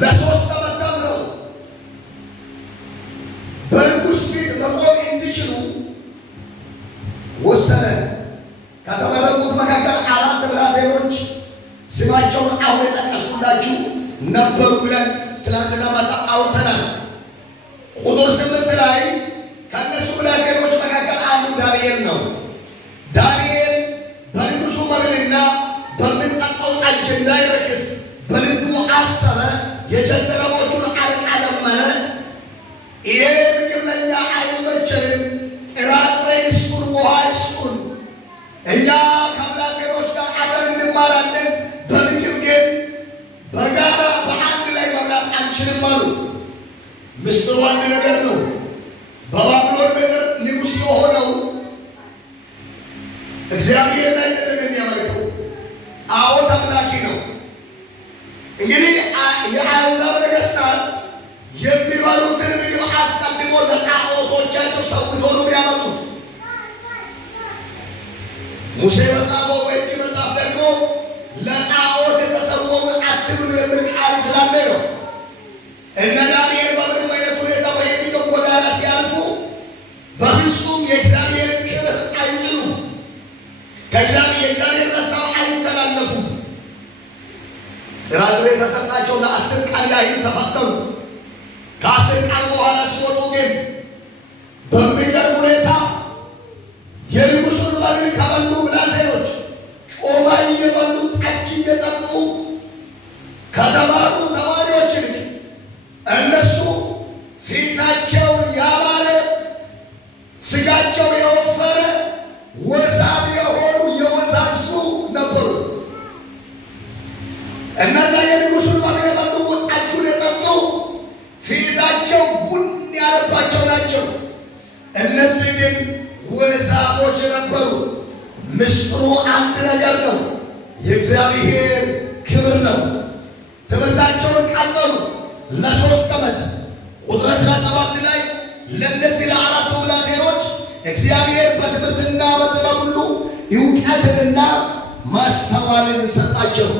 ለሶስት ዓመት ተምረው በንጉሥ ፊት መቆም እንዲችሉ ወሰነ። ከተመረጡት መካከል 4 ብላቴኖች ስማቸውን አሁን የጠቀስኩላችሁ ነበሩ ብለን ትላንትና ማታ አውርተናል። ቁጥር 8 ላይ ከእነሱ ብላቴኖች መካከል አንዱ ዳንኤል ነው። ዳንኤል በንጉሡ መብልና በምንጠጣው ጠጅ እንዳይረክስ በልቡ አሰበ። የጀንደረቦቹን አለቃ ለመነ። ይሄ ምግብ ለእኛ አይመቸንም፣ ጥራጥሬ ይስጡን፣ ውሃ ይስጡን፣ እኛ ከብላቴኖች ጋር አብረን እንማራለን፣ በምግብ ግን በጋራ በአንድ ላይ መብላት አንችልም አሉ። ምስጢሩ አንድ ነገር ነው። በባቢሎን ምድር ንጉሥ የሆነው እግዚአብሔርን አይደለም የሚያመልከው፣ ጣዖት አምላኪ ነው። እንግዲህ የአሕዛብ ነገሥታት የሚበሉትን ምግብ አስቀድሞ ለጣዖቶቻቸው ሰውቶ ነው የሚያመጡት። ሙሴ በጻፈው በእጅ መጽሐፍ ደግሞ ለጣዖት የተሰወውን አትብሉ የሚል ቃል ስላለ ነው። እነ ዳንኤል በምንም አይነት ሁኔታ በየትኛው ጎዳና ሲያልፉ በፍጹም የእግዚአብሔር ክብር አይጥሉም። የእግዚአብሔር ረሳው አይተላለፉም። ጥራጥሬ የተሰጣቸው ለ10 ቀን ያህል ተፈተኑ። ከ10 ቀን በኋላ ሲወጡ ግን በሚገርም ሁኔታ የንጉሡን መብል ከበሉ ብላቴኖች ጮማ እየበሉ ጠጅ እየጠጡ ከተማሩ ተማሪዎች ይልቅ እነሱ ፊታቸው ያማረ ስጋቸው የወፈረ ወዛም የሆኑ የወዛዙ ነበሩ። እነዛ የንጉሡን መብል የበሉ ጠጁን የጠጡ ፊታቸው ቡን ያለባቸው ናቸው። እነዚህ ግን ወዛሞች ነበሩ። ምስጢሩ አንድ ነገር ነው፣ የእግዚአብሔር ክብር ነው። ትምህርታቸውን ቀጠሉ ለ3 ዓመት። ቁጥር 17 ላይ ለእነዚህ ለ4 ብላቴኖች እግዚአብሔር በትምህርትና በጥበብ ሁሉ እውቀትንና ማስተዋልን ሰጣቸው።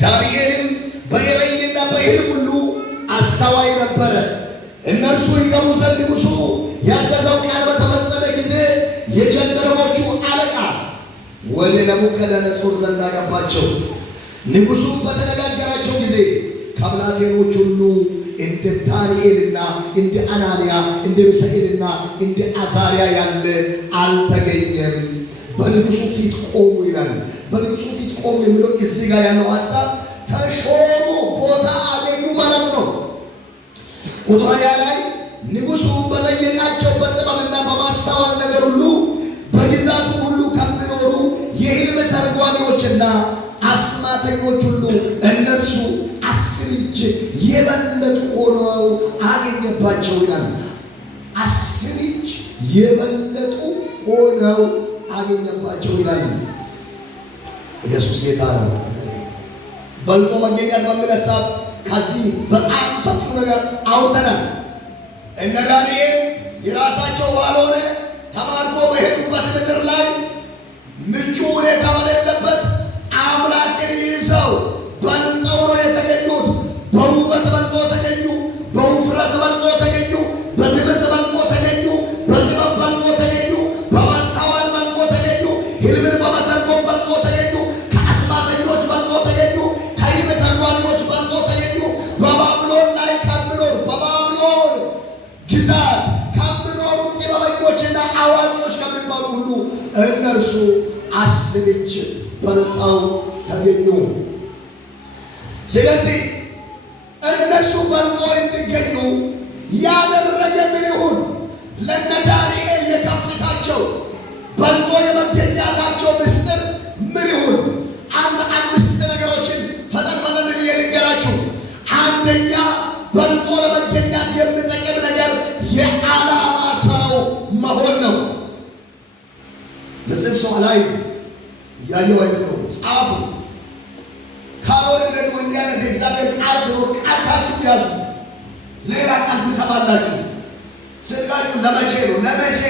ዳንኤልም በራእይና በሕልም ሁሉ አስተዋይ ነበረ። እነርሱ ይገቡ ዘንድ ንጉሡ ያዘዘው ቃል በተፈጸመ ጊዜ የጀንደረቦቹ አለቃ ወደ ናቡከደነፆር ዘንድ አገባቸው። ንጉሡም በተነጋገራቸው ጊዜ ከብላቴኖች ሁሉ እንደ ዳንኤልና እንደ አናንያ እንደ ሚሳኤልና እንደ አዛርያ ያለ አልተገኘም። በንጉሡ ፊት ቆሙ ይላል። በንጉሡ ፊት ቆሙ የሚለው እዚህ ጋር ያለው ሀሳብ ተሾሙ፣ ቦታ አገኙ ማለት ነው። ቁጥር 20 ላይ ንጉሡም በጠየቃቸው በጥበብና በማስተዋል ነገር ሁሉ በግዛቱ ሁሉ ከሚኖሩ የሕልም ተርጓሚዎችና አስማተኞች ሁሉ እነርሱ 10 እጅ የበለጡ ሆነው አገኘባቸው ይላል። 10 እጅ የበለጡ ሆነው አገኘባቸው ይላል። ኢየሱስ ጌታ ነው። በልጦ መገኘት በሚል ሀሳብ ከዚህ በጣም ሰፊው ነገር አውጥተናል። እነ ዳንኤል የራሳቸው ባልሆነ ተማርኮ በሄዱበት ምድር ላይ ምቹ ሁኔታ በሌለበት አምላክን ይዘው በልጠው ነው የተገኙት። በውበት በልጦ ተገኙ፣ በውፍረት በልጦ ተገኙ፣ በትምህርት በልጦ ተገኙ፣ በጥበብ በልጦ ተገኙ፣ በማስተዋል በልጦ ተገኙ፣ ሕልምን በመተርጎም በልጦ ተገኙ፣ ከአስማተኞች በልጦ ተገኙ፣ ከሕልም ተርጓሚዎች በልጦ ተገኙ። በባቢሎን ላይ ከሚኖሩ በባቢሎን ግዛት ከሚኖሩ ጥበበኞችና አዋቂዎች ከሚባሉ ሁሉ እነርሱ 10 እጅ በልጠው ተገኙ። ስለዚህ እነሱ በልጦ እንዲገኙ ያደረገ ምን ይሁን? ለነ ዳንኤል የከፍታቸው በልጦ የመገኛታቸው ምስጢር ምን ይሁን? 5 ነገሮችን ፈጠን ብዬ ልንገራችሁ። አንደኛ በልጦ ለመገኛት የሚጠቅም ነገር የዓላማ ሰው መሆን ነው። ምጽፍ ሰው ላይ ያየው አይደለም ጻፉ። ካልሆነ ደግሞ እንዲህ አይነት የእግዚአብሔር ቃል ሲሆን ቃልታችሁ ያዙ። ሌላ ቃል ትሰማላችሁ። ስልካችሁ ለመቼ ነው? ለመቼ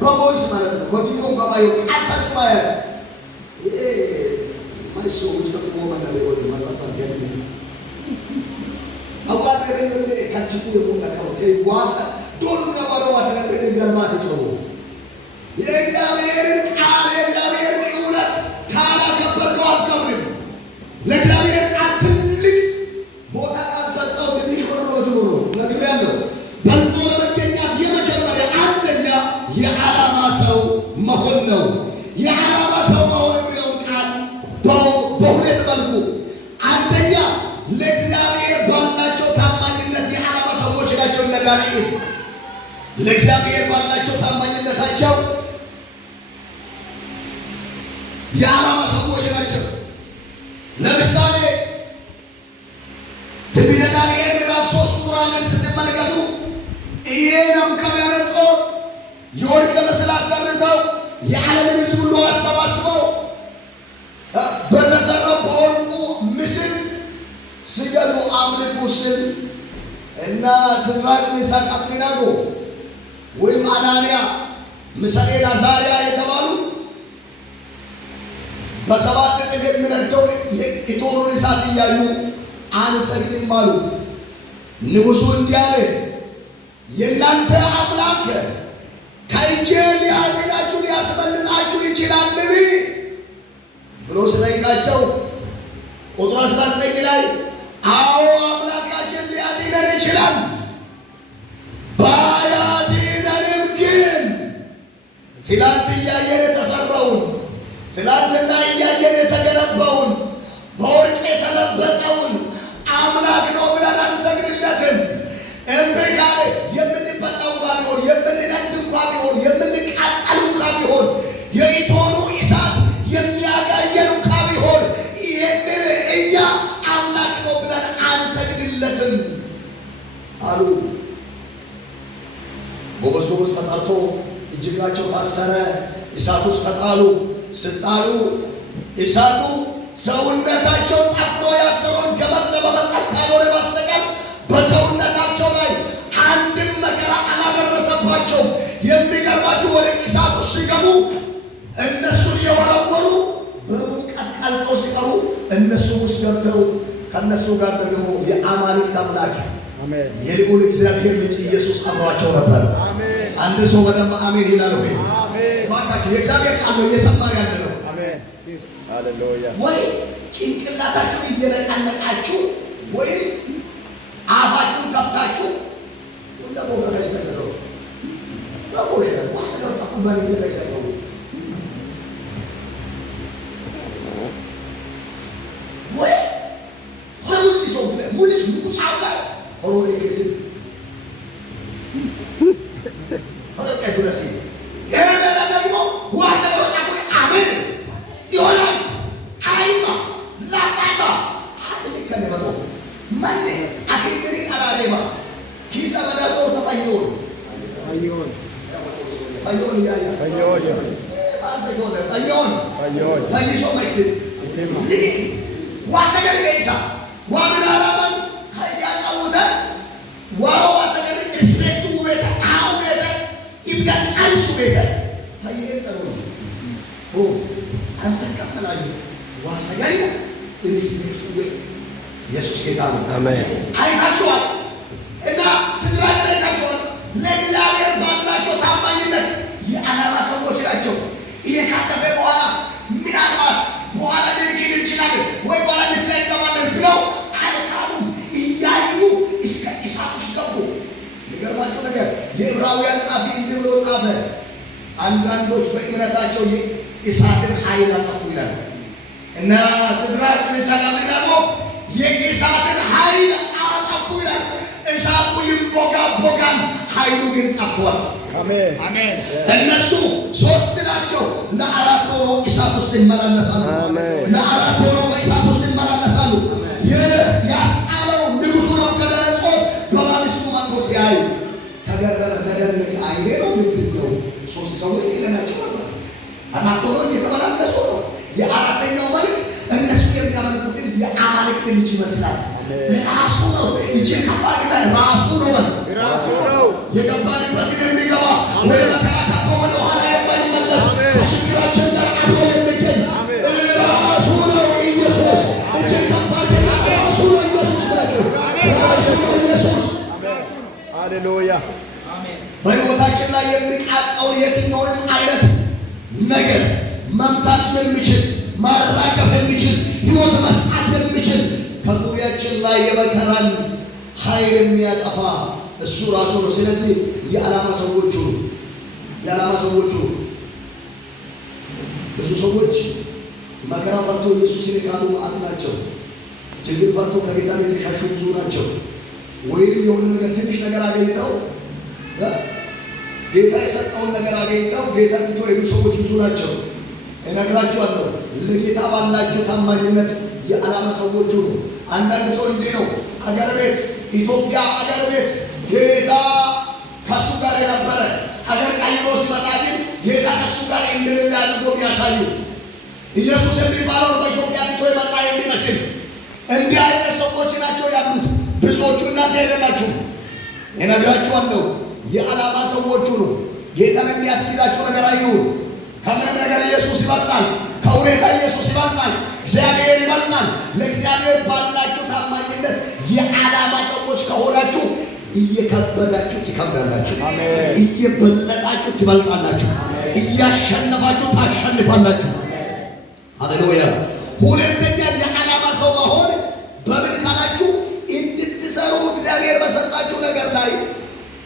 በቮይስ ማለት ነው። በቪዲዮ በማየ ቃልታችሁ ማያዝ ማይሶ ውጭ ደግሞ መናለ ወደ ማጣጣ ያለ እጅጉ የሞላከው ከዋሳ ዶሉና ወረዋሳ ነገር ገርማት ነው። የእግዚአብሔርን ቃል የእግዚአብሔርን እውነት ካላከበርከው አትከብርም። ለእግዚአብሔር ቃል ትልቅ ቦታ ካልሰጠው ትንሽ ሆኖ ነው ነግሬያለሁ። በልጦ ለመገኘት የመጀመሪያ አንደኛ የዓላማ ሰው መሆን ነው። የዓላማ ሰው መሆን የሚለውን ቃል በሁለት መልኩ፣ አንደኛ ለእግዚአብሔር ባላቸው ታማኝነት የዓላማ ሰዎች ናቸው። እነ ዳንኤል ለእግዚአብሔር ባላቸው ታማኝነታቸው የዓላማ ሰዎች ናቸው። ለምሳሌ ትንቢተ ዳንኤል ምዕራፍ 3 ቁጥር 1 ስትመለከቱ ናቡከደነፆር የወርቅ ምስል አሰርተው የዓለምን ሕዝብ ሁሉ አሰባስበው በተሰራው በወርቁ ምስል ስገዱ አምልኩ ስል እና ሲድራቅ ሚሳቅ አብደናጎ ወይም አናንያ ሚሳኤል አዛርያ የተባሉ በሰባት እጥፍ የሚነደው የእቶኑን እሳት እያዩ አንሰግድም አሉ። ንጉሡ እንዲህ አለ፣ የእናንተ አምላክ ከእጄ ሊያድናችሁ ሊያስመልጣችሁ ይችላልን ብሎ ሲጠይቃቸው ቁጥር 19 ላይ አዎ አምላካችን ሊያድነን ይችላል፣ ባያድነንም ግን ትላንት እያየን የተሰራውን ትላንትና እያየን የተገነባውን በወርቅ የተለበጠውን አምላክ ነው ብለን አንሰግድለትም። እምቢ ካለ የምንበላው እንኳ ቢሆን የምንነድ እንኳ ቢሆን የምንቃጠል እንኳ ቢሆን የእቶኑ እሳት የሚያጋየን እንኳ ቢሆን ይህንን እኛ አምላክ ነው ብለን አንሰግድለትም አሉ። በብዙ ውስጥ ተጠርቶ እጅግራቸው ታሰረ፣ እሳት ውስጥ ተጣሉ። ስጣሉ እሳቱ ሰውነታቸው ጠፍሮ ያሰረውን ገመድ ለመበጠስ ካልሆነ በስተቀር በሰውነታቸው ላይ አንድም መከራ አላደረሰባቸው። የሚገርማችሁ ወደ እሳቱ ሲገቡ እነሱን የወረወሩ በሙቀት ቀልጠው ሲቀሩ እነሱ ውስጥ ገብተው ከእነሱ ጋር ደግሞ የአማልክት አምላክ የልዑል እግዚአብሔር ልጅ ኢየሱስ አብሯቸው ነበር። አንድ ሰው በደንብ አሜን ይላል ወይ? እባካችሁ የእግዚአብሔር ቃል ነው እየሰማን ያለ ነው። ወይ ጭንቅላታችሁን እየነቃነቃችሁ ወይም አፋችሁን ከፍታችሁ እንደሞ ገረሽ ተደረው ለቆሽ ዋስገር ተቆማሪ ገረሽ ተደረው ወይ ሁሉ ይሶ ሙልስ ሙጫውላ ሆሮሬ ከሲ ሆሮሬ ከዱረሲ የበላ ደግሞ ዋስገር ተቆማሪ አሜን ይሆናል። አይማ ላቃባ ሀዲል ከነበሩ ማን አከይሪ ቀራሬባ ኪሳ በዳጾ ተፈየውን ፈየውን ያያ ፈየውን ባሰጆን ፈየውን ፈይሶ መስል ለዲ ዋሰገር ቤሳ ዋምናላማን ካይሲያጣውታ ዋው ዋሰገር ሪስፔክቱ ቤታ አው ቤታ ይብጋት አልሱ ቤታ ፈየን ተሩ አንተ ከመላዩ ዋሰገር ሪስፔክቱ ቤታ ኢየሱስ ጌታ ነው። አሜን። አይታችኋል እና ሲድራቅ አይታችኋል። ለእግዚአብሔር ባላቸው ታማኝነት የዓላማ ሰዎች ናቸው። ይሄ ካለፈ በኋላ ምናልባት በኋላ ልንክድ እንችላለን ወይ በኋላ ንስሐ እንገባለን ብለው አልካሉም። እያዩ እስከ እሳት ውስጥ ገቡ። የሚገርማቸው ነገር የዕብራውያን ጻፊ እንዲህ ብሎ ጻፈ፣ አንዳንዶች በእምነታቸው የእሳትን ኃይል አጠፉ ይላል እና ሲድራቅ ሚሳቅ አብደናጎ የእሳትን ኃይል አጠፉ ይላል። እሳቱ ይቦጋቦጋል፣ ኃይሉ ግን ጠፍቷል። አሜን አሜን። እነሱ ሶስት ናቸው። ለአራት ሆኖ እሳት ውስጥ ይመላለሳሉ። ለአራት ሆኖ በእሳት ውስጥ ይመላለሳሉ። ያስጣለው ንጉሡ ናቡከደነፆር በማግስቱ መጥቶ ሲያዩ ተገረመ፣ ተደነቀ። አይኔ ነው ምንድን ነው? ሶስት ሰዎች ይለናቸው ነበር። አራት ሆኖ እየተመላለሱ ነው። የአራተኛው መልክ እነሱ የሚያመልኩትን የአማልክት ልጅ ይመስላል። ራሱ ነው። እጅን ከፋርግና ራሱ ነው። ራሱ ነው የገባንበትን የሚገባ ወይ መከራከቶ ወደ ኋላ የማይመለስ ከችግራችን ጋር አብሮ የሚገኝ ራሱ ነው ኢየሱስ። እጅን ከፋርግና ራሱ ነው ኢየሱስ ናቸው። ራሱ ነው ኢየሱስ። ሃሌሉያ። በሕይወታችን ላይ የሚቃጣውን የትኛውንም አይነት ነገር መምታት የሚችል ማራገፍ የሚችል ሕይወት መስጣት የሚችል ከዙሪያችን ላይ የመከራን ኃይል የሚያጠፋ እሱ ራሱ ነው። ስለዚህ የዓላማ ሰዎቹ ብዙ ሰዎች መከራ ፈርቶ ኢየሱስን የካዱ መዓት ናቸው። ችግር ፈርቶ ከጌታ የተሻሹ ብዙ ናቸው። ወይም የሆነ ነገር ትንሽ ነገር አገኝተው ጌታ የሰጠውን ነገር አገኝተው ጌታ ትቶ የሄዱ ሰዎች ብዙ ናቸው። እነግራችኋለሁ፣ ለጌታ ባላቸው ታማኝነት የዓላማ ሰዎቹ ነው። አንዳንድ ሰው እንዲህ ነው፣ አገር ቤት ኢትዮጵያ አገር ቤት ጌታ ከሱ ጋር የነበረ አገር ቀይሮ ሲመጣ ግን ጌታ ከሱ ጋር እንደሌለ አድርጎ ቢያሳዩ ኢየሱስ የሚባለው በኢትዮጵያ ትቶ የመጣ የሚመስል እንዲህ አይነት ሰዎች ናቸው ያሉት ብዙዎቹ። እናንተ አይደላችሁ። እነግራችኋለሁ፣ የዓላማ ሰዎቹ ነው። ጌታን የሚያስኪዳቸው ነገር አይኑር። ከምንም ነገር ኢየሱስ ይበልጣል። ከሁኔታ ኢየሱስ ይበልጣል። እግዚአብሔር ይበልጣል። ለእግዚአብሔር ባላችሁ ታማኝነት የዓላማ ሰዎች ከሆናችሁ እየከበዳችሁ ትከብዳላችሁ፣ እየበለጣችሁ ትበልጣላችሁ፣ እያሸነፋችሁ ታሸንፋላችሁ። ሃሌሉያ። ሁለተኛ የዓላማ ሰው መሆን በምን ካላችሁ እንድትሰሩ እግዚአብሔር በሰጣችሁ ነገር ላይ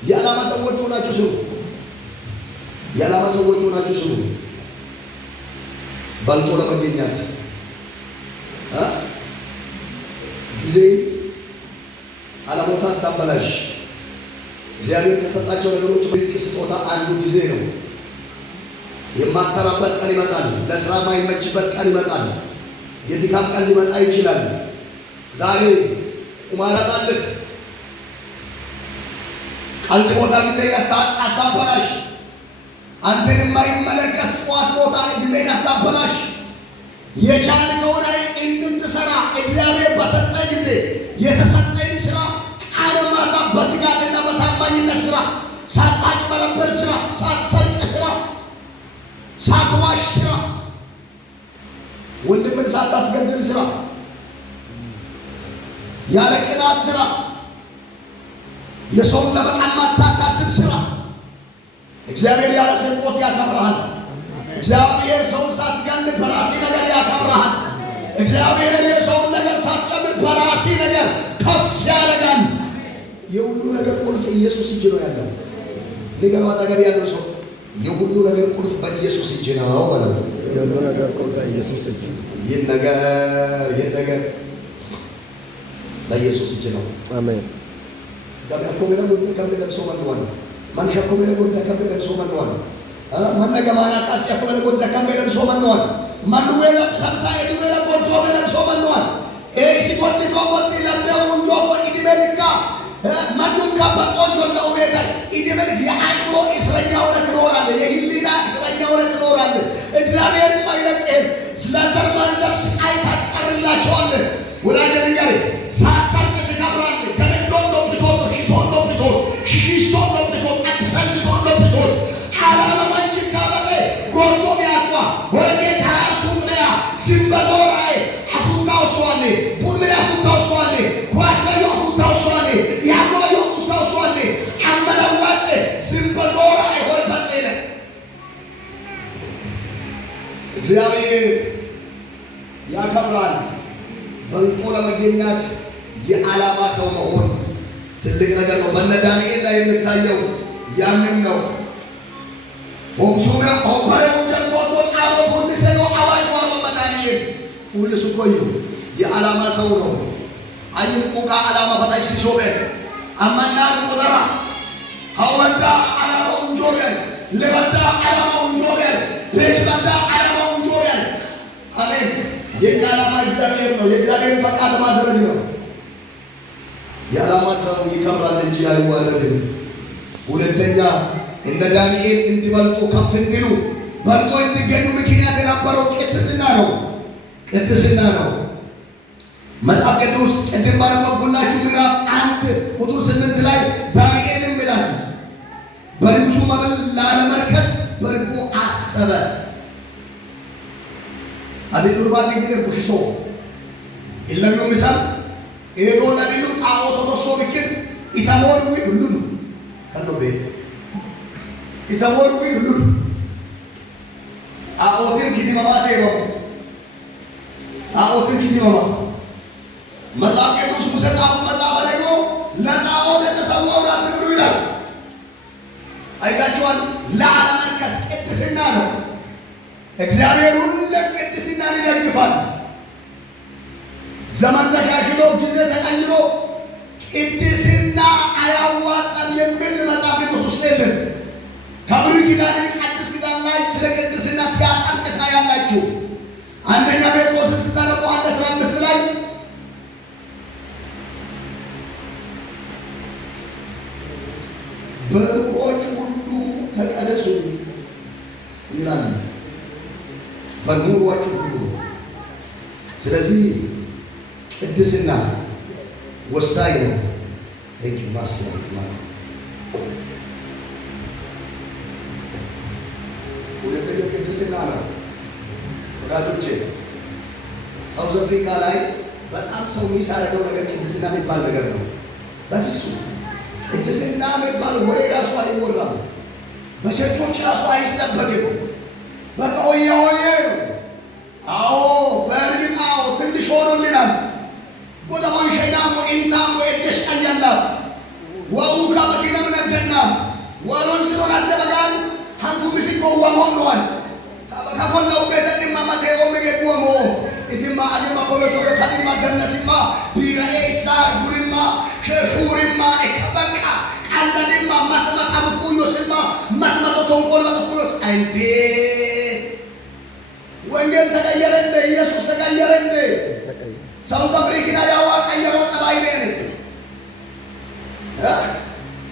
የዓላማ ሰዎች ሆናችሁ ስሩ። የዓላማ ሰዎች ሆናችሁ ስሩ። በልጦ ለመገኘት ጊዜ አለቦታ አታበላሽ። እግዚአብሔር ከሰጣቸው ነገሮች ብልቅ ስጦታ አንዱ ጊዜ ነው። የማትሰራበት ቀን ይመጣል። ለስራ ማይመችበት ቀን ይመጣል። የድካም ቀን ሊመጣ ይችላል። ዛሬ ቁማር አሳልፍ፣ ቀልድ ቦታ ጊዜ አታበላሽ። አንተን የማይመለከት ጨዋታ ቦታ ጊዜ አታበላሽ። የቻልከውን እንድትሰራ እግዚአብሔር በሰጠ ጊዜ የተሰጠኝ ስራ ቃል ማታ በትጋትና በታማኝነት ስራ፣ ሳታጭበረበር ስራ፣ ሳትሰርቅ ስራ፣ ሳትዋሽ ስራ፣ ወንድምን ሳታስገድል ስራ፣ ያለ ቅናት ስራ፣ የሰውን ለመቀማት ሳታስብ ስራ። እግዚአብሔር ያለ ስርቆት ያከብርሃል። እግዚአብሔር ሰውን ሳትገል በራሲ ነገር ያከብርሃል። እግዚአብሔር የሰውን ነገር ሳትጨምር በራሲ ነገር ከፍ ያደርጋል። የሁሉ ነገር ቁልፍ ኢየሱስ እጅ ነው ያለው። ንገረው አጠገብ ያለው ሰው የሁሉ ነገር ቁልፍ በኢየሱስ እጅ ነው በለው። የሁሉ ነገር ቁልፍ በኢየሱስ እጅ ነው። ይህ ነገር በኢየሱስ እጅ ነው። አሜን። ዳብያኮ በለው ከበለብሶ ማንዋል ማንሻኮ በለው ከበለብሶ ማንዋል መነገማና ቃስ ያኮ በለው ከበለብሶ ማንዋል ማንዌላ ሰምሳኤ በለው ቆርጦ በለብሶ ማንዋል ኤሲ ቆርጦ ቆርጦ ለምደው እንጆ ኢዲሜልካ ማንም ካባቆጆ ነው ቤታ ኢዲሜልክ የአይምሮ እስረኛ ሆነ ትኖራለ። የህሊና እስረኛ ሆነ ትኖራለ። እግዚአብሔር ማይለቅህ ስለዘር ማንዘር ስቃይ ታስቀርላቸዋለህ። ወዳጄ ንገር ሳትሰርቅ ትከብራለህ። ከመዶን ነው ብትወጡ ሽቶን ነው ብትወጡ ሽሶን ነው ብትወጡ አትሰልስቶን ነው ብትወጡ ዓላማ ማንችን ካበቀ ጎርቶ ቢያቋ ወደ ካራሱ ምያ ሲምበዞራይ አፉታው ሷኔ ቡልምና አፉታው ሷኔ ኳስዮ አፉታው ሷኔ ያቆዮ ኡሳው ሷኔ አመላዋጤ ሲምበዞራይ ወልበጤለ እግዚአብሔር ያከብራል። በልጦ ለመገኘት የዓላማ ሰው መሆን ትልቅ ነገር ነው። በነ ዳንኤል ላይ የምታየው ያንን ነው። ሆምሱና ሆምባሬው ጀንቶቶ ጻፎ ሁልሰዮ አዋጅ ዋሮ መዳንኤል ሁልሱ ቆዩ የዓላማ ሰው ነው። አይቁቃ ዓላማ ፈታሽ ሲሶበ አማናን ቆጠራ ሐወዳ ዓላማ እንጆበ ለበዳ ዓላማ እንጆበ ለጅበዳ ዓላማ እንጆበ አሜን። የኛ ዓላማ እግዚአብሔር ነው። የእግዚአብሔርን ፈቃድ ማድረግ ነው። የዓላማ ሰው ይከብራል እንጂ አይዋረድም። ሁለተኛ እንደ ዳንኤል እንዲበልጡ ከፍ እንዲሉ በልጦ እንዲገኙ ምክንያት የነበረው ቅድስና ነው። ቅድስና ነው። መጽሐፍ ቅዱስ ቅድም ባነበብኩላችሁ ምዕራፍ 1 ቁጥር 8 ላይ ዳንኤልም ይላል በልብሱ መብል ላለመርከስ በልቡ አሰበ። አዲን ዱርባት እንግዲህ ቡሽሶ ኢለሚው ምሳም ኤዶ ለዲኑ ጣዖት ተሶ ብክን ኢታሞን ሁሉ ከኖቤ ኢተሞሉ ሁሉ አኦትን ኪቲማማ ተይበው አኦትን ኪቲማማ መጽሐፍ ቅዱስ ሙሴ ጻፉ መጽሐፍ ደግሞ ለጣዖት የተሰዋውን አትብሉ ይላል። አይታችኋል። ለአለመንከስ ቅድስና ነው። እግዚአብሔር ሁሉም ቅድስናን ይደግፋል። ዘመን ተሻሽሎ ጊዜ ተቀይሮ ቅድስና አያዋጣም የሚል መጽሐፍ ቅዱስ ውስጥ የለም። ከብሉይ ኪዳን ይልቅ አዲስ ኪዳን ላይ ስለ ቅድስና ሲያጠንቅቃ ያላችሁ አንደኛ ጴጥሮስን ስታነቡ 1:15 ላይ በኑሮች ሁሉ ተቀደሱ ይላል። በኑሮች ሁሉ። ስለዚህ ቅድስና ወሳኝ ነው። ቴንክ ዩ ማስተር ማለት ሁለተኛ ቅድስና ነው። ወዳጆቼ ሳውዝ አፍሪካ ላይ በጣም ሰው የሚሳረገው ነገር ቅድስና የሚባል ነገር ነው። በፍጹም ቅድስና የሚባል ወሬ ራሱ አይወራም። በቸርቾች ራሱ አይሰበክም። በቃ ሆየ ሆየ ነው። አዎ በእርግጥ አዎ ትንሽ ሆኖልናል። ጎደማን ሸይዳሞ ኢንታሞ ኤደሽ ቀየና ወኡ ከመኪና ምነደና ወሎን ስለሆነ አደበጋል ሀንፉ ምስኮ ወሞኗል ከኮነው ቤተንማ ማቴኦ መገቆሞ ኢትማ አድማ ፖለቾ ከዲማ ደነሲማ ቢራኤሳ ጉሪማ ሸሹሪማ እከበቃ ቃላዲማ ማተማታ ብኩዮስማ ማተማቶ ቶንቆል በኩዮስ አንዴ ወንጌል ተቀየረ እንደ ኢየሱስ ተቀየረ እንደ ሳውዝ አፍሪካ ያዋ ቀየሮ ጸባይ ነው።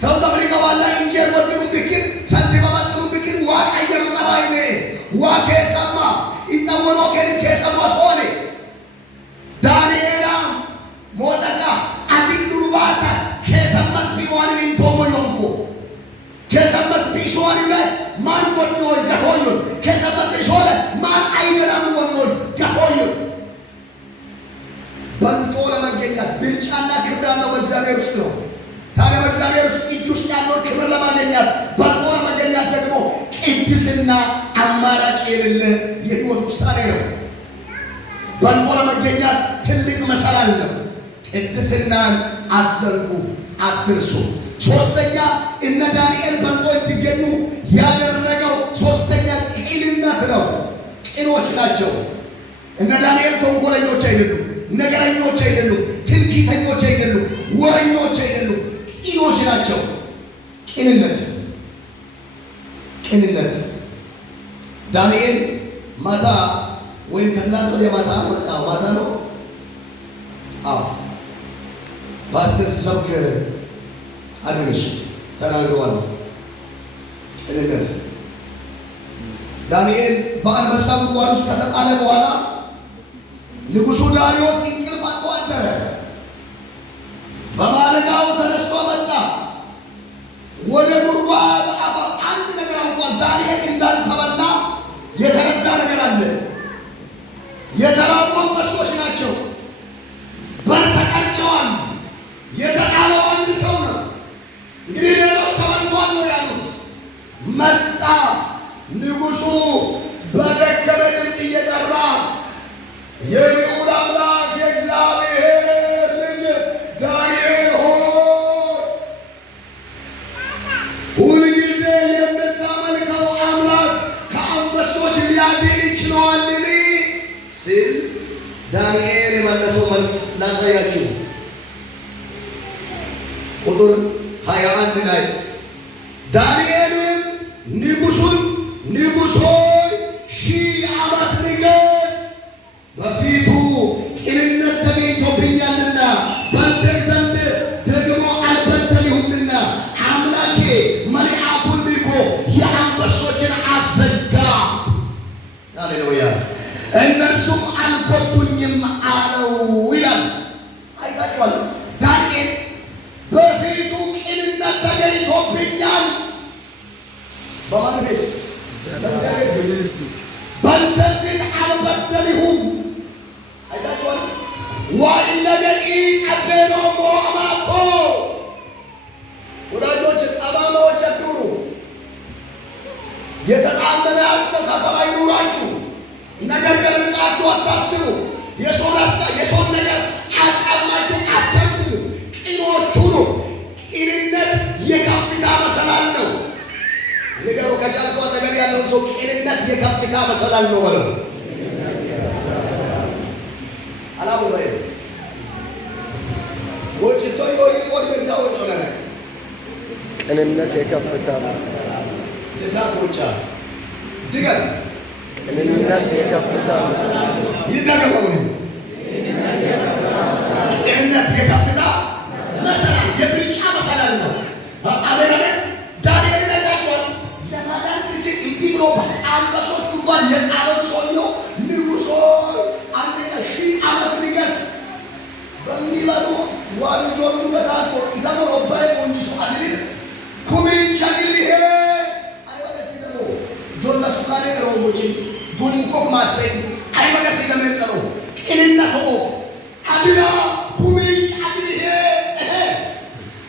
ሳውዝ አፍሪካ ዋላ እንጀር ወጥሩ ቢክር ሰንቴ ባባጥሩ ቢክር ዋ ቀየሮ ጸባይ ነው። ዋ ከሰማ ይጣወሎ ከሰማ ሶኔ ዳንኤላ ሞለካ አቲንዱባታ ከሰማት ቢዋን እንቶሞ ይንቆ ከሰማት ቢሶኒ ላይ ማን ወጥቶ ገቶዩ ከሰማት ቢሶለ ማን አይገራም ወጥቶ ገቶዩ በልጦ ለመገኘት ብልጫና ክብር ያለው በእግዚአብሔር ውስጥ ነው። ታዲያ በእግዚአብሔር ውስጥ እጅ ውስጥ ያለው ክብር ለማግኘት በልጦ ለመገኘት ደግሞ ቅድስና አማራጭ የሌለ የሕይወት ውሳኔ ነው። በልጦ ለመገኘት ትልቅ መሰላል ነው። ቅድስናን አትዘንጉ፣ አትርሱ። ሶስተኛ እነ ዳንኤል በልጦ እንዲገኙ ያደረገው ሶስተኛ ቅንነት ነው። ቅኖች ናቸው። እነ ዳንኤል ተንኮለኞች አይደሉም። ነገረኞች አይደሉም። ትንቢተኞች አይደሉም። ወረኞች አይደሉም። ቅኖች ናቸው። ቅንነት ዳንኤል ማታ ወይም ከትላንት ወዲያ ማታ ነው። ፓስተር ሰብክ አድርሽ ተናግረዋል። ቅንነት ዳንኤል በአንበሳ ጉድጓድ ውስጥ ከተጣለ በኋላ ንጉሡ ዳርዮስ እንቅልፍ አጥቶ አደረ። በማለዳው ተነስቶ መጣ። ወደ ጉድጓድ አፋፍ አንድ ነገር እንኳን ዳንኤል እንዳልተበላ የተረዳ ነገር አለ። የተራቡ አንበሶች ናቸው። በር ተቀርቅረዋል። የተጣለው አንድ ሰው ነው። እንግዲህ ሌሎች ተበልቷል ነው ያሉት። መጣ ንጉሡ በደከመ ድምፅ እየጠራ የልዑል አምላክ የእግዚአብሔር ልጅ ዳንኤል ሆይ ሁልጊዜ የምታመልከው አምላክ ከአንበሶች ሊያድን ይችለዋልን? ሲል ዳንኤል የመለሰው መልስ ላሳያችሁ። ቁጥር 21 ላይ ዳንኤልም ንጉሡን ንጉሥ ሆይ 1000 ዓመት ንገሥ፣ በፊቱ ቅንነት ተገኝቶብኛልና በአንተ ዘንድ ደግሞ አልበደልሁምና አምላኬ መልአኩን ልኮ የአንበሶችን አፍ ዘጋ። ሃሌሉያ! እነርሱም አልጎዱኝም አለው ይላል። አይታችኋል። ዳንኤል በፊቱ ቅንነት ተገኝቶብኛል። በማን ቤት? በእግዚአብሔር ቤት። በአንተ ፊት አልበደልሁም። አይታችኋል። ዋኢለገኢ ቀቤኖ ሞአማኮ ወዳጆች ጠባሞ የተጣመመ አስተሳሰብ አይኑራችሁ። ነገር ግን ርቃችሁ አታስቡ። የሰውን ነገር አጣማችሁ አታምኑ። ቅኖች ሁኑ። ቅንነት የከፍታ መሰላል ነው። ንገሩ ከቻልኩ አጠገብ ያለውን ሰው ቅንነት የከፍታ መሰላል ነው በለው። አላሙራይ ወጭቶ ይቆድ እንደው ነው። ቅንነት የከፍታ መሰላል ለታቶቻ ድገም። ቅንነት የከፍታ መሰላል ይደገመው። ቅንነት የከፍታ መሰላል የብልጫ መሰላል ነው። አሜን አሜን። ዳንኤል ነጋቸዋል ለማዳን ሲችል እንዲህ ብሎ አንበሶች እንኳን የጣለው ሰውየው ንጉሶ አንደኛ 1000 ዓመት ሊገስ በሚበሉ ዋልጆኑ ለታቆ ኢታሞሮ ባይ ወንጅሱ አድሪን ኩሚን ቻግሊሄ አይወለሲደሞ ጆና ሱካኔ ሮሞጂ ዱንኮ ማሰኝ አይወለሲ ለመንጠሮ ቅንነት ሆ አድላ ኩሚን ቻግሊሄ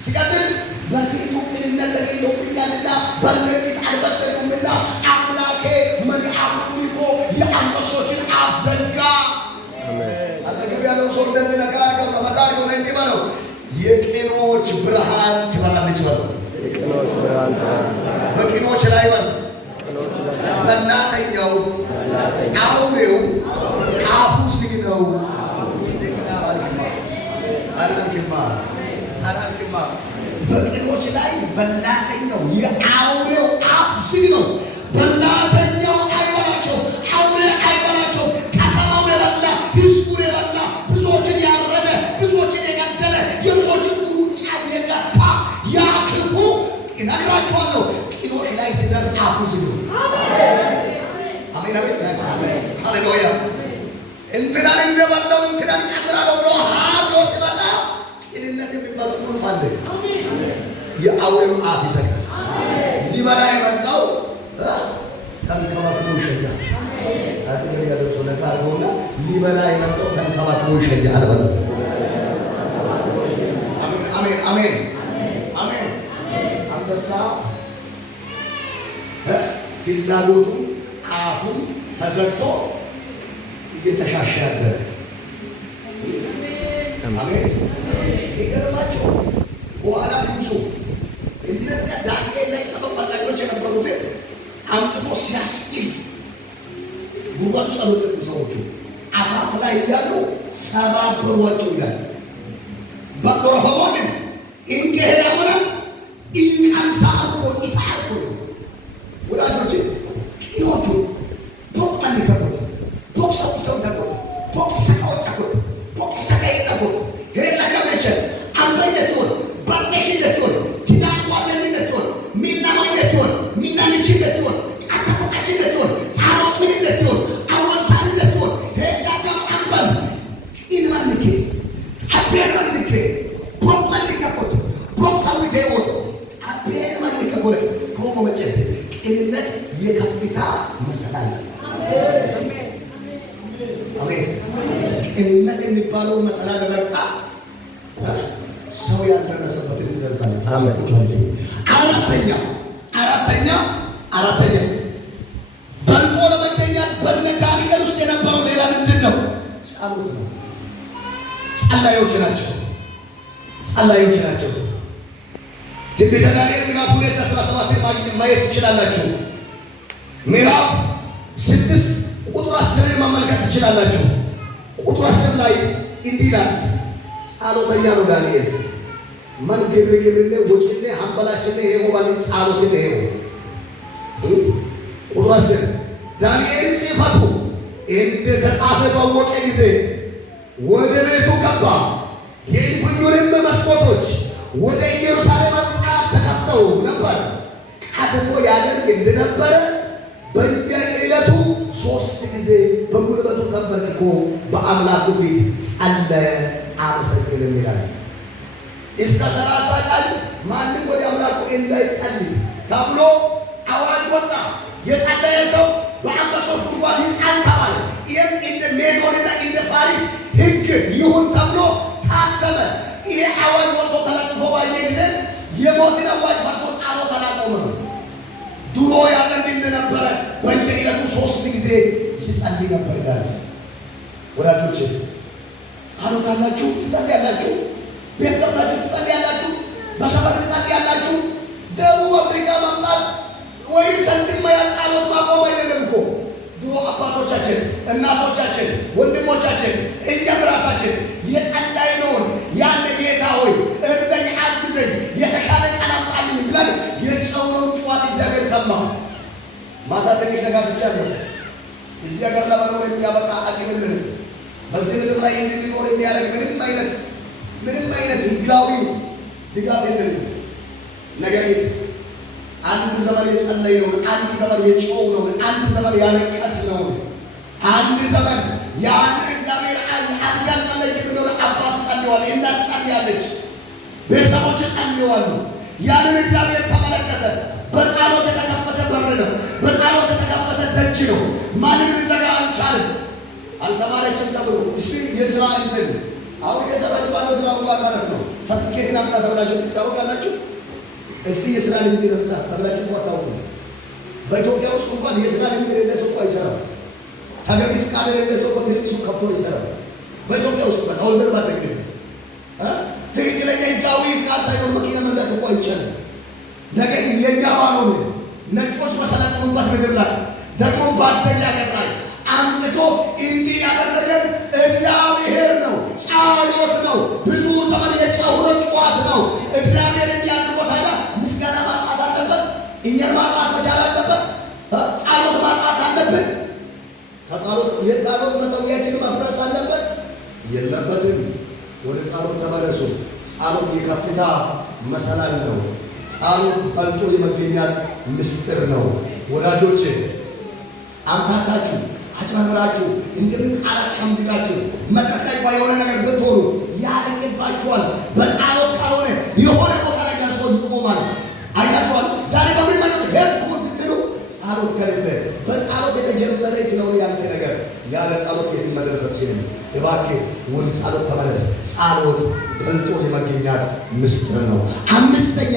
ሲቀጥል በፊቱ ቅንነት ለሌለውብኛልና በነቂት አልበደሉምና አምላኬ መልአኩን ልኮ የአንበሶችን አፍ ዘጋ። አጠገብ ያለው ሰው እንደዚህ ነካርገው ለመካርገው ነው እንዲህ በለው። የቅኖች ብርሃን ትበራለች በለው። የቅኖች ብርሃን ትበራለች። በቅኖች ላይ በል በእናተኛው አውሬው አፉ ዝግ ነው። አላልክማ በቅኖች ላይ በእናተኛው የአውሬው አፍ ዝግ ነው። በእናተኛው አይበላቸው። አውሬ አይበላቸው። ከተማውን የበላ ህዝቡን የበላ ብዙዎችን ያረደ ብዙዎችን የገደለ የብዙዎችን ሩጫ የገባ ያ ክፉ እነግራችኋለሁ ቅኖች ላይ ሲደርስ አፉ ዝግ ነው። አሜን አሜን። ሃሌሉያ። እንትናን እንደበላው እንትናን ጨምራለሁ ብሎ ብሎ ሲበላ ቅንነት የሚባል ቁልፍ አለ። የአውሬው አፍ ይዘጋል። ሊበላ የመጣው ተንከባክቦ ይሸኛል። አጥገብ ያለው ሰው ነካ አድርገውና ሊበላ የመጣው ተንከባክቦ ይሸኛል በለው። አሜን አሜን አሜን። አንበሳ ፍላጎቱ አፉ ተዘግቶ እየተሻሻ ያደረ አሜን። ይገርማቸው በኋላ ንጉሡ እነዚያ ዳንኤል ላይ ሰበብ ፈላጊዎች የነበሩትን አምጥቶ ሲያስጥል ጉድጓድ ውስጥ አልወደቁም። ሰዎቹ አፋፍ ላይ እያሉ ሰባበሯቸው ይላል። በጦረፈሞንን እንገሄያሆነ ኢቃንሳ አርጎ ኢታአርጎ ወዳጆቼ ቅኖቹ ዶቅ አንከቦት ዶቅ ሰው ተቆጥ ዶቅ ሰቃዎች አቆጥ ዶቅ ሰቃይ ተቆጥ ሄላ ከመቸ አንበለቶን ባንሽለቶን ትዳቋለለቶን ሚናማለቶን ሚናንችለቶን አታቆቃችለቶን ታሮቅልለቶን አወንሳልለቶን ሄላ ከም አንበል ኢንማንኬ አቤርማንኬ ቦቅማንከቦት ቦቅ ሰዊቴዎን አቤርማንከቦለ ኮሞ መጨስ ቅንነት የከፍታ መሰላል ነው። አሜን። ቅንነት የሚባለው መሰላል ረቃ ሰው ያልደረሰበት ይደርሳል። አራተኛ በልጦ ለመገኘት በእነ ዳንኤል ውስጥ የነበረው ሌላ ምንድን ነው? ጸሎት ነው። ጸላዮች ናቸው። ትንቢተ ዳንኤል ምዕራፍ 2:17 ማየት ትችላላችሁ። ምዕራፍ 6 ቁጥር 10 መመልከት ትችላላችሁ። ቁጥር 10 ላይ እንዲህ ይላል። ጸሎተኛ ነው ዳንኤል። ማን ግርግርነ ወጪነ ሐምበላችነ ይሄው ባለ ጸሎት ነው። ቁጥር 10 ዳንኤል ጽሕፈቱ እንደ ተጻፈ ባወቀ ጊዜ ወደ ቤቱ ገባ። የእልፍኙንም መስኮቶች ወደ ኢየሩሳሌም አንጻር ተከፍተው ነበር። ቀድሞ ያደርግ እንደነበረ በየዕለቱ 3 ጊዜ በጉልበቱ ተንበርክኮ በአምላኩ ፊት ጸለየ፣ አመሰገነም ይላል። እስከ 30 ቀን ማንም ወደ አምላኩ እንዳይጸልይ ተብሎ አዋጅ ወጣ። የጸለየ ሰው በአንበሶች ጉድጓድ ይጣል ተባለ። ይህም እንደ ሜዶንና እንደ ፋሪስ ሕግ ይሁን ተብሎ ታተመ። ይሄ አዋጅ ወጥቶ ተለጥፎ ባየ ጊዜ የሞትን አዋጅ ፈርቶ ጸሎት አላቆመም። ድሮ ያደርግ እንደነበረ በየዕለቱ 3 ጊዜ ይጸልይ ነበር ይላል። ወዳጆቼ ጸሎት አላችሁ? ትጸልያላችሁ? ቤት ገብታችሁ ትጸልያላችሁ? በሰፈር ትጸልያላችሁ? ደቡብ አፍሪካ መምጣት ወይም ሰንትን መያዝ ጸሎት ማቆም አይደለም እኮ። ድሮ አባቶቻችን፣ እናቶቻችን፣ ወንድሞቻችን እኛም ራሳችን የጸለይነውን ያን ጌታ ሆይ እርዳኝ፣ አግዘኝ፣ የተሻለ ቀን አምጣልኝ ብለን የጮኽነውን ጩኸት እግዚአብሔር ሰማ። ማታ ትንሽ ነጋግቻለሁ። እዚህ ሀገር ለመኖር የሚያበቃ አቅም የለንም። በዚህ ምድር ላይ እንድንኖር የሚያደርግ ምንም አይነት ህጋዊ ድጋፍ የለንም። ነገር ግን አንድ ዘመን የጸለይነውን፣ አንድ ዘመን የጮኽነውን፣ አንድ ዘመን ያለቀስነውን፣ አንድ ዘመን ያን እግዚአብሔር አንተ ጸለይክ ብሎ አባት ጸልየዋል፣ እናት ጸልያለች፣ ቤተሰቦች ጸልየዋል። ያንን እግዚአብሔር ተመለከተ። በጸሎት የተከፈተ በር ነው። በጸሎት የተከፈተ ደጅ ነው። ማንም ሊዘጋ አልቻለም። አልተማረችም ተብሎ እስቲ የሥራ እንትን አሁን የሰራች ባለው ስራ እንኳን ማለት ነው ሰርቲፊኬት ናምጣ ተብላችሁ ትታወቃላችሁ። እስቲ የሥራ ልምድ ናምጣ ተብላችሁ እንኳን አታውቁም። በኢትዮጵያ ውስጥ እንኳን የሥራ ልምድ የሌለ ሰው እኮ አይሰራም። ተገቢ ፍቃድ የሌለ ሰው እኮ ትልቅ ሱቅ ከፍቶ ይሰራል። በኢትዮጵያ ውስጥ ተወልደን ባደግንበት ትክክለኛ ህጋዊ ፍቃድ ሳይሆን መኪና መንዳት እኮ አይቻልም። ነገር ግን የእኛ ባልሆነ ነጮች በሰለጠኑበት ምድር ላይ ደግሞ ባደግ ሀገር ላይ አምጥቶ እንዲህ ያደረገን እግዚአብሔር ነው። ጸሎት ነው። ብዙ ዘመን የጮኽነው ጩኸት ነው። እግዚአብሔር እንዲያድርጎ ታዲያ ምስጋና ማጣት አለበት? እኛን ማጣት መቻል አለበት? ጸሎት ማጣት አለብን? ከጸሎት የጸሎት መሠዊያችን መፍረስ አለበት? የለበትም። ወደ ጸሎት ተመለሱ። ጸሎት የከፍታ መሰላል ነው። ጸሎት በልጦ የመገኛት ምስጢር ነው። ወዳጆቼ አምታታችሁ አጭበርብራችሁ እንደምን ቃላት ሸምድዳችሁ መድረክ ላይ የሆነ ነገር ብትሆኑ ያልቅባችኋል። በጸሎት ካልሆነ የሆነ ቦታ ላይ ደርሶ ይቆማል። አይታችኋል። ዛሬ በምን ማለት ሄድኩ ብትሉ ጸሎት ከሌለ በጸሎት የተጀመረ ስለሆነ ያንተ ነገር ያለ ጸሎት የት መድረስ አትችልም። እባክህ ወደ ጸሎት ተመለስ። ጸሎት በልጦ የመገኛት ምስጢር ነው። አምስተኛ